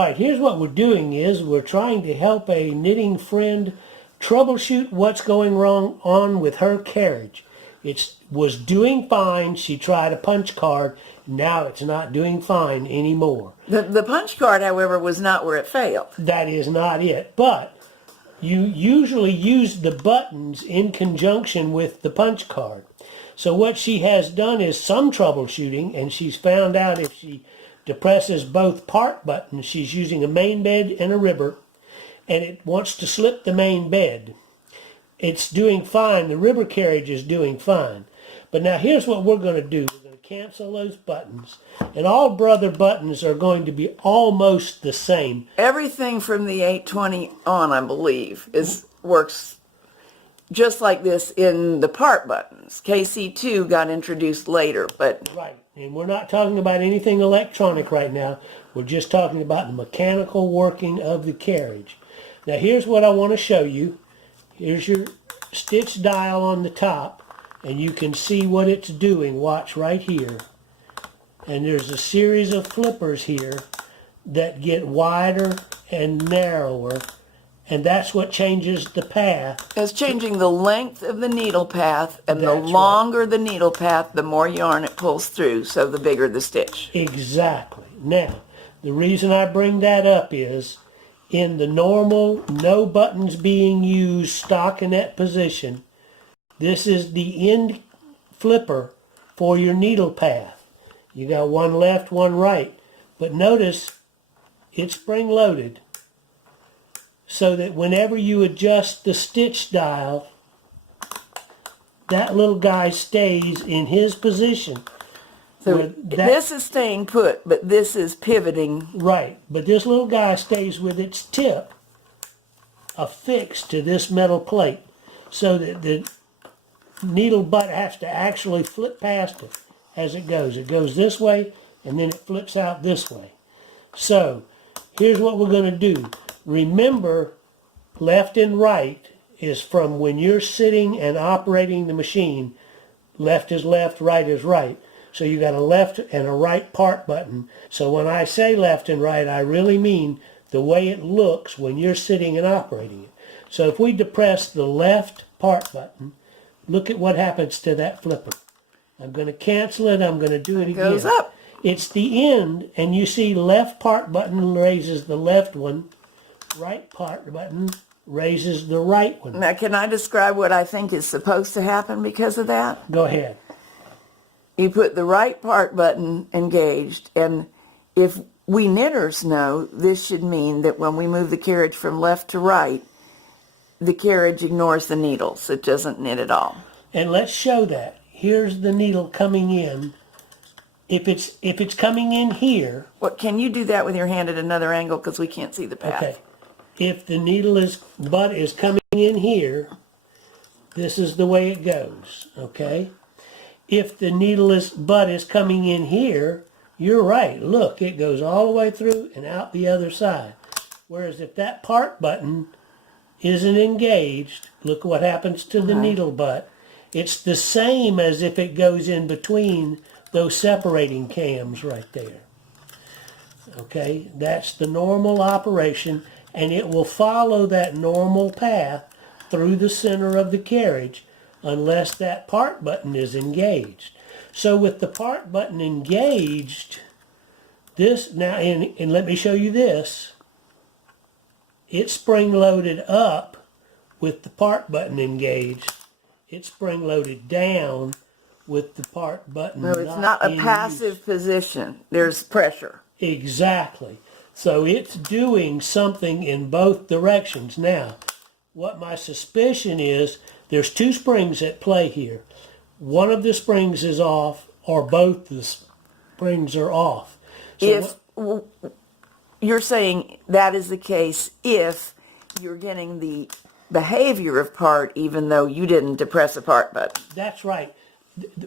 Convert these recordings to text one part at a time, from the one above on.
All right, here's what we're doing is we're trying to help a knitting friend troubleshoot what's going wrong on with her carriage. It was doing fine. She tried a punch card. Now it's not doing fine anymore. The punch card, however, was not where it failed. That is not it. But you usually use the buttons in conjunction with the punch card. So what she has done is some troubleshooting, and she's found out if she depresses both part buttons, she's using a main bed and a ribber, and it wants to slip the main bed. It's doing fine. The ribber carriage is doing fine. But now here's what we're going to do. We're going to cancel those buttons, and all brother buttons are going to be almost the same. Everything from the 820 on, I believe, works just like this in the part buttons. KC2 got introduced later, but... Right, and we're not talking about anything electronic right now. We're just talking about the mechanical working of the carriage. Now here's what I want to show you. Here's your stitch dial on the top, and you can see what it's doing. Watch right here. And there's a series of flippers here that get wider and narrower, and that's what changes the path. It's changing the length of the needle path, and the That's longer the needle path, the more yarn it pulls through, so the bigger the stitch. Exactly. Now, the reason I bring that up is in the normal, no buttons being used stockinette position, this is the end flipper for your needle path. You got one left, one right. But notice it's spring-loaded, so that whenever you adjust the stitch dial, that little guy stays in his position. So this is staying put, but this is pivoting. Right, but this little guy stays with its tip affixed to this metal plate, so that the needle butt has to actually flip past it as it goes. It goes this way, and then it flips out this way. So here's what we're going to do. Remember, left and right is from when you're sitting and operating the machine. Left is left, right is right. So you got a left and a right part button. So when I say left and right, I really mean the way it looks when you're sitting and operating it. So if we depress the left part button, look at what happens to that flipper. I'm going to cancel it. I'm going to do it again. It goes up. It's the end, and you see left part button raises the left one. Right part button raises the right one. Now, can I describe what I think is supposed to happen because of that? Go ahead. You put the right part button engaged, and if we knitters know, this should mean that when we move the carriage from left to right, the carriage ignores the needles. It doesn't knit at all. And let's show that. Here's the needle coming in. If it's coming in here... What, can you do that with your hand at another angle because we can't see the path? Okay. If the butt is coming in here, this is the way it goes, okay? If the butt is coming in here, you're right. Look, it goes all the way through and out the other side. Whereas if that part button isn't engaged, look what happens to the needle butt. It's the same as if it goes in between those separating cams right there. Okay, that's the normal operation, and it will follow that normal path through the center of the carriage unless that part button is engaged. So with the part button engaged, this now, and let me show you this, it's spring-loaded up with the part button engaged. It's spring-loaded down with the part button No, it's not a passive position. There's pressure. Exactly. So it's doing something in both directions. Now, what my suspicion is, there's two springs at play here. One of the springs is off, or both the springs are off. So You're saying that is the case if you're getting the behavior of part even though you didn't depress a part button. That's right.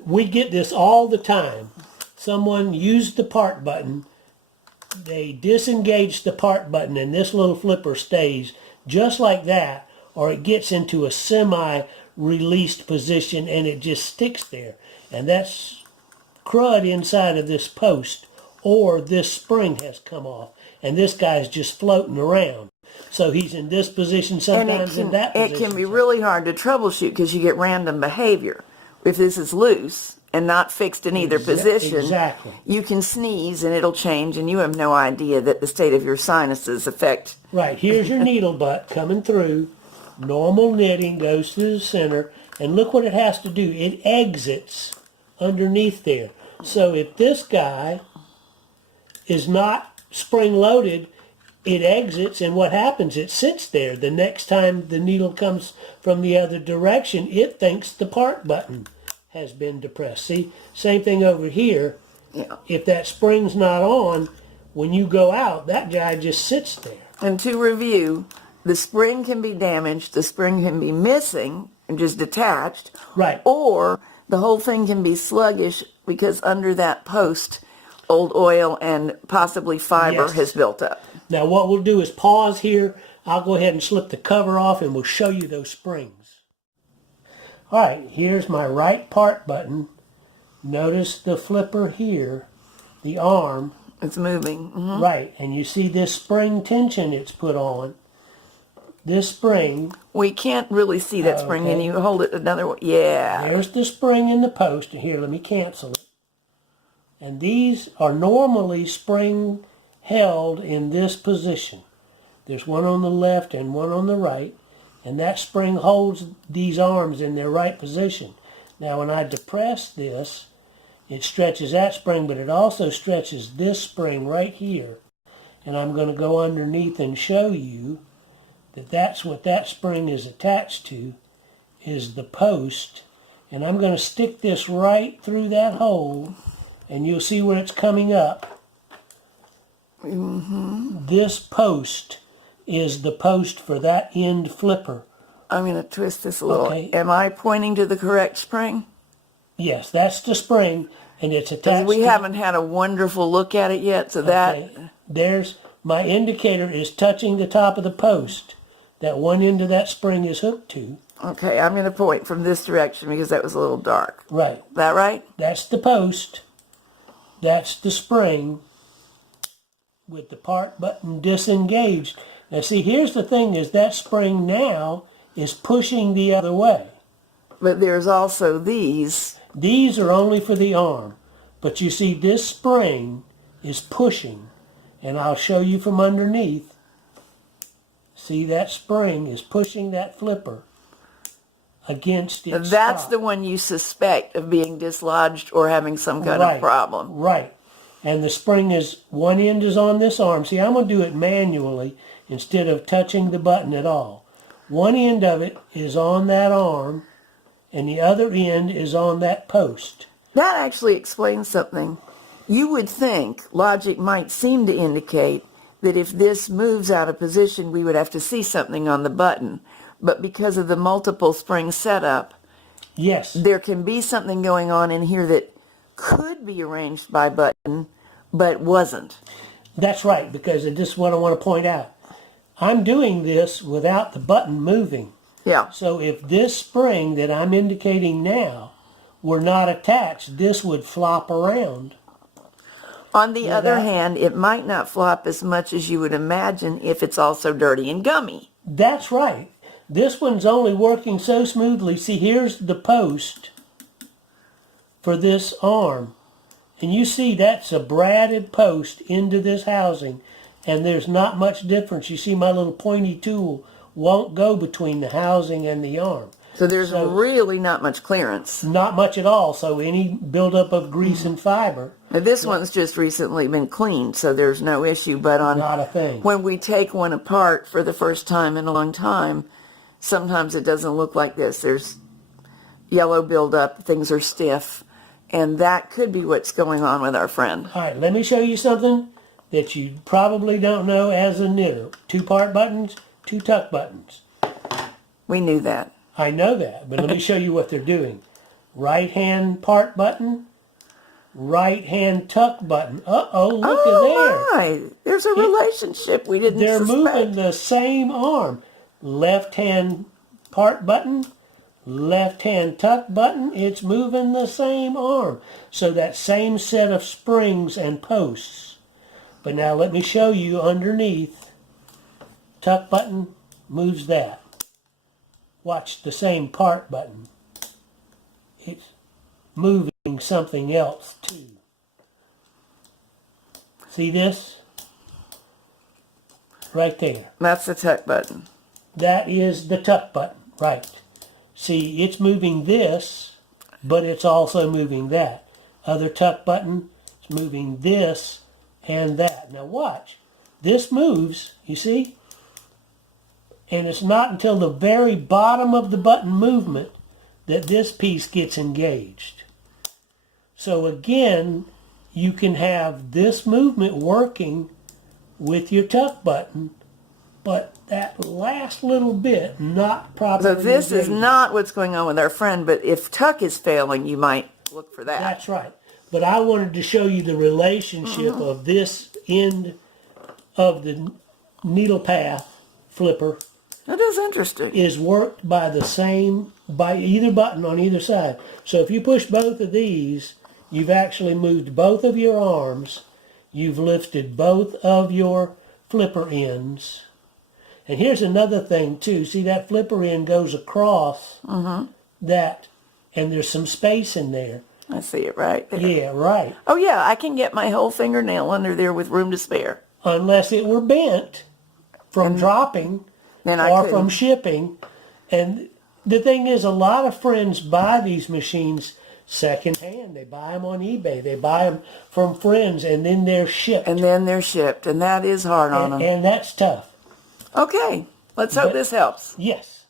We get this all the time. Someone used the part button, they disengage the part button, and this little flipper stays just like that, or it gets into a semi-released position and it just sticks there. And that's crud inside of this post or this spring has come off, and this guy's just floating around. So he's in this position sometimes, in that position. It can be really hard to troubleshoot because you get random behavior. If this is loose and not fixed in either position, exactly. You can sneeze and it'll change, and you have no idea that the state of your sinuses affect. Right, here's your needle butt coming through. Normal knitting goes through the center, and look what it has to do. It exits underneath there. So if this guy is not spring-loaded, it exits, and what happens? It sits there. The next time the needle comes from the other direction, it thinks the part button has been depressed. See, same thing over here. Yeah. If that spring's not on, when you go out, that guy just sits there. And to review, the spring can be damaged, the spring can be missing and just detached. Right. Or the whole thing can be sluggish because under that post, old oil and possibly fiber Yes. has built up. Now what we'll do is pause here. I'll go ahead and slip the cover off and we'll show you those springs. All right, here's my right part button. Notice the flipper here, the arm. It's moving. Mm-hmm. Right, and you see this spring tension it's put on. This spring. We can't really see that spring. Can you hold it another way? Yeah. There's the spring in the post. Here, let me cancel it. And these are normally spring held in this position. There's one on the left and one on the right, and that spring holds these arms in their right position. Now when I depress this, it stretches that spring, but it also stretches this spring right here. And I'm going to go underneath and show you that that's what that spring is attached to, is the post. And I'm going to stick this right through that hole, and you'll see where it's coming up. Mm-hmm. This post is the post for that end flipper. I'm going to twist this a little. Okay. Am I pointing to the correct spring? Yes, that's the spring, and it's attached. We haven't had a wonderful look at it yet, so that... There's, my indicator is touching the top of the post that one end of that spring is hooked to. Okay, I'm going to point from this direction because that was a little dark. Right. That right? That's the post. That's the spring with the part button disengaged. Now see, here's the thing, is that spring now is pushing the other way. But there's also these. These are only for the arm. But you see, this spring is pushing. And I'll show you from underneath. See, that spring is pushing that flipper against its That's stop. the one you suspect of being dislodged or having some kind of problem. Right. And the spring is, one end is on this arm. See, I'm going to do it manually instead of touching the button at all. One end of it is on that arm, and the other end is on that post. That actually explains something. You would think logic might seem to indicate that if this moves out of position, we would have to see something on the button. But because of the multiple spring setup, Yes. there can be something going on in here that could be arranged by button, but wasn't. That's right, because this is what I want to point out. I'm doing this without the button moving. Yeah. So if this spring that I'm indicating now were not attached, this would flop around. On the other hand, it might not flop as much as you would imagine if it's also dirty and gummy. That's right. This one's only working so smoothly. See, here's the post for this arm. And you see that's a bradded post into this housing. And there's not much difference. You see my little pointy tool won't go between the housing and the arm. So there's really not much clearance. Not much at all. So any buildup of grease and fiber. Now this one's just recently been cleaned, so there's no issue. But Not a thing. when we take one apart for the first time in a long time, sometimes it doesn't look like this. There's yellow buildup, things are stiff, and that could be what's going on with our friend. All right, let me show you something that you probably don't know as a knitter. 2 part buttons, 2 tuck buttons. We knew that. I know that, but let me show you what they're doing. Right hand part button, right hand tuck button. Uh-oh, look at there. My. There's a relationship we didn't They're suspect. moving the same arm. Left hand part button, left-hand tuck button, it's moving the same arm. So that same set of springs and posts. But now let me show you underneath. Tuck button moves that. Watch the same part button. It's moving something else too. See this? Right there. That's the tuck button. That is the tuck button, right. See, it's moving this, but it's also moving that. Other tuck button, it's moving this and that. Now watch. This moves, you see? And it's not until the very bottom of the button movement that this piece gets engaged. So again, you can have this movement working with your tuck button, but that last little bit not properly So this is engaged. not what's going on with our friend, but if tuck is failing, you might look for that. That's right. But I wanted to show you the relationship of this end of the needle path flipper That is interesting. is worked by the same, by either button on either side. So if you push both of these, you've actually moved both of your arms, you've lifted both of your flipper ends. And here's another thing too. See that flipper end goes across that, and there's some space in there. I see it right there. Yeah, right. Oh yeah, I can get my whole fingernail under there with room to spare. Unless it were bent from dropping Then I or couldn't. from shipping. And the thing is, a lot of friends buy these machines secondhand. They buy them on eBay. They buy them from friends, and then they're shipped. And then they're shipped, and that is hard on them. And that's tough. Okay, let's hope this helps. Yes.